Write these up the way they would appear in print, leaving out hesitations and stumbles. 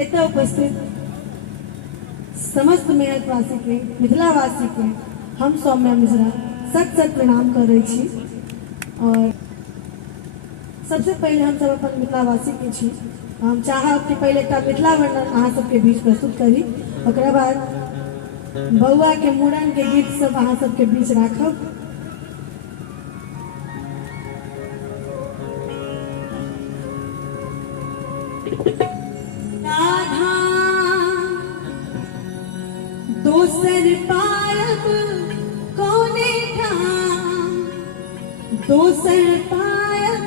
इतना उपस्थित समस्त मेरठवासी के मिथिलावासी के हम सौम्या मिश्रा सत सत प्रणाम कर रही छी। और सबसे पहले हम सब अपन मिथिलावासी के छी, हम चाहब कि पहले एक मिथिला वर्णन अहाँ सबके बीच प्रस्तुत करी, ओकरा बाद बउआ के मूड़न के गीत सब अहाँ सबके बीच राखब। दोसर पायब कोने ठाम, दोसर पायब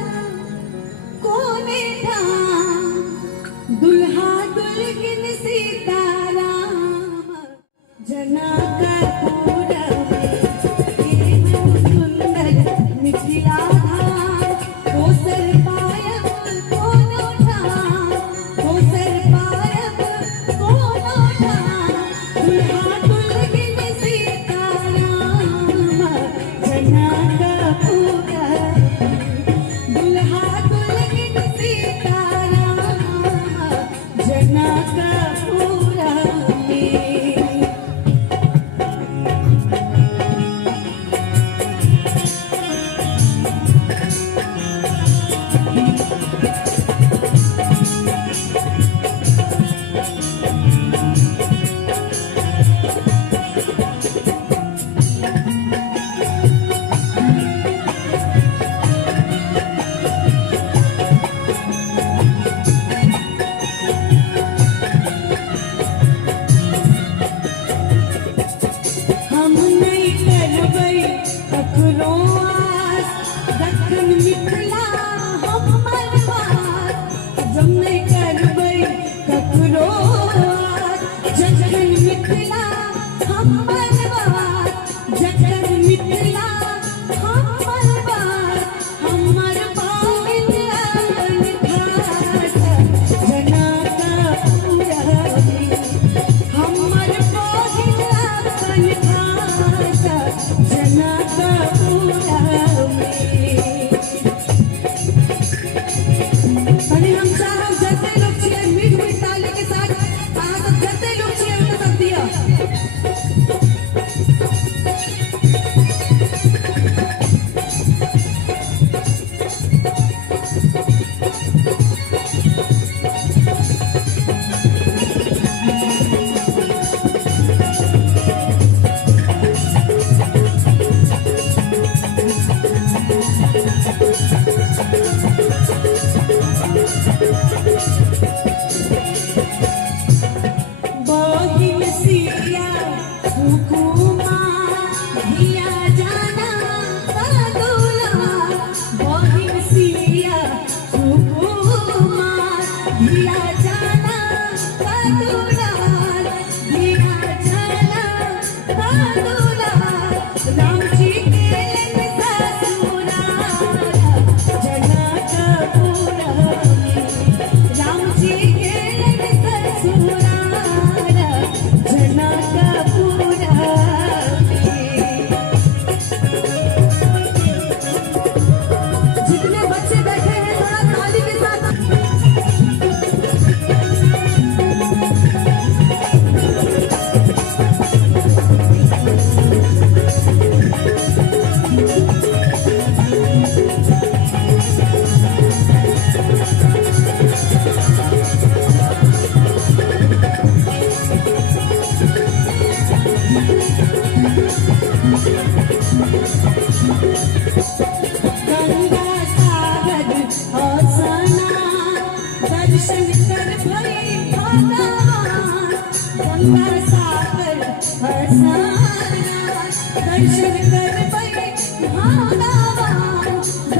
कोने ठाम, दुल्हा दुल्हन सीताराम, जनकपुर में सुंदर मिथिला धाम, दोसर पायब कोनो ठाम, दोसर पायब कोनो ठाम, दुल्हा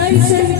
दर्शन कर